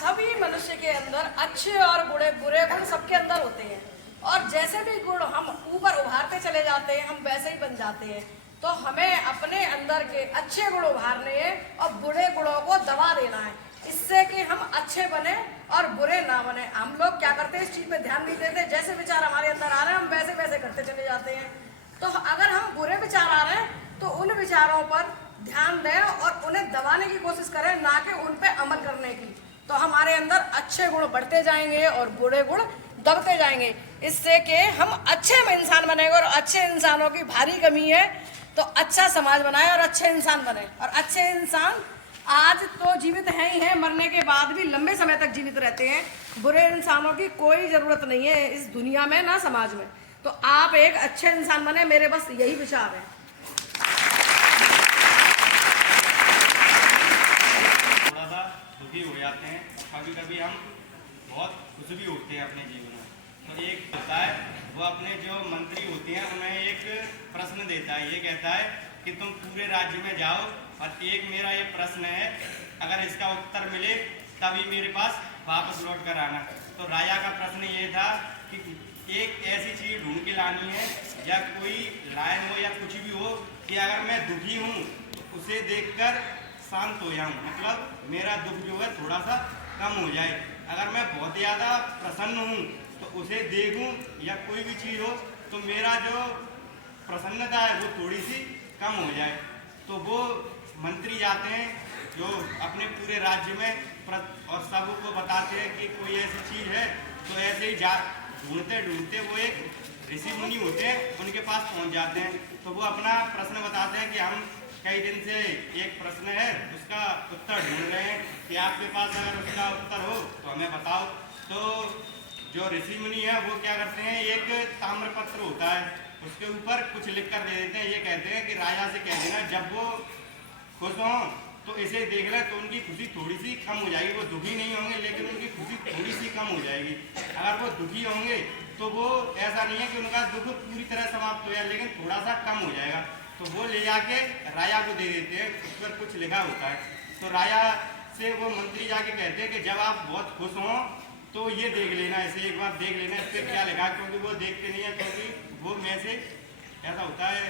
सभी मनुष्य के अंदर अच्छे और बुरे बुरे गुण सबके अंदर होते हैं, और जैसे भी गुण हम ऊपर उभारते चले जाते हैं हम वैसे ही बन जाते हैं। तो हमें अपने अंदर के अच्छे गुण उभारने हैं और बुरे गुणों को दबा देना है, इससे कि हम अच्छे बने और बुरे ना बने। हम लोग क्या करते हैं, इस चीज पे ध्यान नहीं देते, जैसे विचार हमारे अंदर आ रहे हैं हम वैसे वैसे करते चले जाते हैं। तो अगर हम बुरे विचार आ रहे हैं तो उन विचारों पर ध्यान दें और उन्हें दबाने की कोशिश करें, ना कि उन पे अमल करने की। तो हमारे अंदर अच्छे गुण बढ़ते जाएंगे और बुरे गुण दबते जाएंगे, इससे कि हम अच्छे इंसान बनेंगे। और अच्छे इंसानों की भारी कमी है, तो अच्छा समाज बनाए और अच्छे इंसान बने। और अच्छे इंसान आज तो जीवित है ही हैं, मरने के बाद भी लंबे समय तक जीवित रहते हैं। बुरे इंसानों की कोई जरूरत नहीं है इस दुनिया में, ना समाज में। तो आप एक अच्छे इंसान बने, मेरे बस यही विचार है। थोड़ा सा दुखी हो जाते हैं, कभी कभी हम बहुत खुश भी होते हैं अपने जीवन में। तो एक होता है, वो अपने जो मंत्री होते हैं उन्हें एक प्रश्न देता है, ये कहता है कि तुम पूरे राज्य में जाओ और एक मेरा ये प्रश्न है, अगर इसका उत्तर मिले तभी मेरे पास वापस लौट कर आना। तो राजा का प्रश्न ये था कि एक ऐसी चीज़ ढूंढ के लानी है या कोई लाइन हो या कुछ भी हो कि अगर मैं दुखी हूँ तो उसे देखकर शांत हो जाऊँ, मतलब मेरा दुख जो है थोड़ा सा कम हो जाए। अगर मैं बहुत ज़्यादा प्रसन्न हूँ तो उसे देखूँ या कोई भी चीज़ हो तो मेरा जो प्रसन्नता है वो थोड़ी सी कम हो जाए। तो वो मंत्री जाते हैं जो अपने पूरे राज्य में और सबको बताते हैं कि कोई ऐसी चीज़ है, तो ऐसे ही ढूंढते ढूंढते वो एक ऋषि मुनि होते हैं उनके पास पहुंच जाते हैं। तो वो अपना प्रश्न बताते हैं कि हम कई दिन से एक प्रश्न है उसका उत्तर ढूंढ रहे हैं, कि आपके पास अगर उसका उत्तर हो तो हमें बताओ। तो जो ऋषि मुनि है वो क्या करते हैं, एक ताम्रपत्र होता है उसके ऊपर कुछ लिख कर दे देते हैं। ये कहते हैं कि राजा से कह देना जब वो खुश हों तो इसे देख ले तो उनकी खुशी थोड़ी सी कम हो जाएगी। वो दुखी नहीं होंगे लेकिन उनकी खुशी थोड़ी सी कम हो जाएगी। अगर वो दुखी होंगे तो वो ऐसा नहीं है कि उनका दुख पूरी तरह समाप्त हो जाए, लेकिन थोड़ा सा कम हो जाएगा। तो वो ले जाके राजा को दे देते हैं, उस पर कुछ लिखा होता है। तो राजा से वो मंत्री जाके कहते हैं कि जब आप बहुत खुश हों तो ये देख लेना, इसे एक बार देख लेना इस पर क्या लिखा है, क्योंकि वो देखते नहीं है, क्योंकि वो में से ऐसा होता है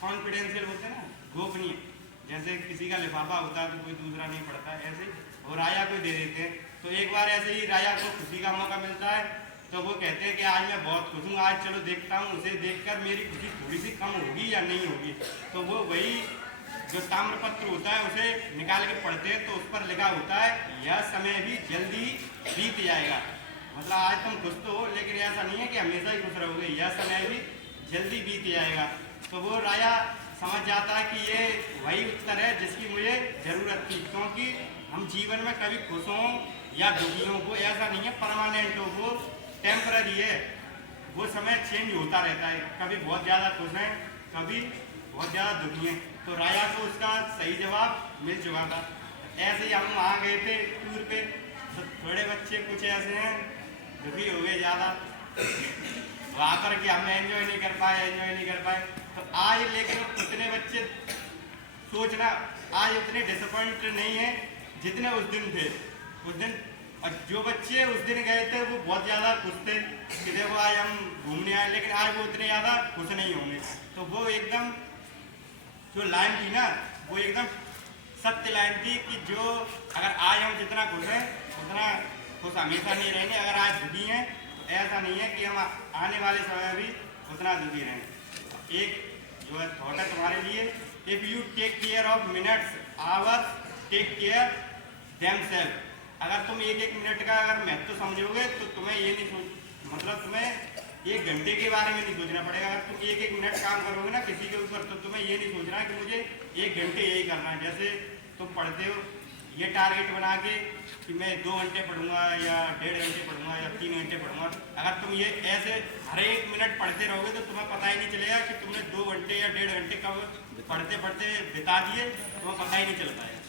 कॉन्फिडेंशियल होते हैं ना, गोपनीय, जैसे किसी का लिफाफा होता है तो कोई दूसरा नहीं पढ़ता है, ऐसे वो राजा को दे देते हैं। तो एक बार ऐसे ही राजा को खुशी का मौका मिलता है तो वो कहते हैं कि आज मैं बहुत खुश हूँ, आज चलो देखता हूँ उसे देखकर मेरी खुशी थोड़ी सी कम होगी या नहीं होगी। तो वो वही जो ताम्रपत्र होता है उसे निकाल के पढ़ते हैं तो उस पर लिखा होता है यह समय भी जल्दी बीत जाएगा। मतलब आज तुम खुश तो हो लेकिन ऐसा नहीं है कि हमेशा ही खुश रहोगे, यह समय भी जल्दी बीत जाएगा। तो वो राजा समझ जाता है कि ये वही उत्तर है जिसकी मुझे ज़रूरत थी, क्योंकि हम जीवन में कभी खुश हों या दुखी हों वो ऐसा नहीं है परमानेंट हो, वो टेम्पररी है, वो समय चेंज होता रहता है। कभी बहुत ज़्यादा खुश हैं, कभी बहुत ज़्यादा दुखी हैं। तो राजा को उसका सही जवाब मिल चुका था। ऐसे ही हम वहाँ गए थे टूर पे, तो थोड़े बच्चे कुछ ऐसे हैं दुखी हो गए ज़्यादा, वहाँ पर कि हम एंजॉय नहीं कर पाए। तो आज लेकिन उतने बच्चे सोचना आज उतने डिसअपॉइंट नहीं है जितने उस दिन थे। उस दिन और जो बच्चे उस दिन गए थे वो बहुत ज़्यादा खुश थे कि देखो आज हम घूमने आए, लेकिन आज वो उतने ज़्यादा खुश नहीं होंगे। तो वो एकदम जो लाइन थी ना वो एकदम सत्य लाइन थी कि जो अगर आज हम जितना खुश हैं उतना खुश हमेशा नहीं रहेंगे। अगर आज दुखी हैं तो ऐसा नहीं है कि हम आने वाले समय भी उतना दुखी रहें। एक जो है थॉट है तुम्हारे लिए, if you take care of minutes hours take care themselves. अगर तुम एक एक मिनट का अगर महत्व समझोगे तो तुम्हें ये नहीं मतलब तुम्हें एक घंटे के बारे में नहीं सोचना पड़ेगा। अगर तुम एक एक मिनट काम करोगे ना किसी के ऊपर तो तुम्हें ये नहीं सोचना कि मुझे एक घंटे यही करना है। जैसे तुम पढ़ते हो ये टारगेट बना के कि मैं 2 घंटे पढ़ूंगा या 1.5 घंटे पढ़ूंगा या 3 घंटे पढ़ूंगा। अगर तुम ये ऐसे हर एक मिनट पढ़ते रहोगे तो तुम्हें पता ही नहीं चलेगा कि तुमने 2 घंटे या 1.5 घंटे कब पढ़ते बिता दिए, तुम्हें पता ही नहीं चल पाएगा।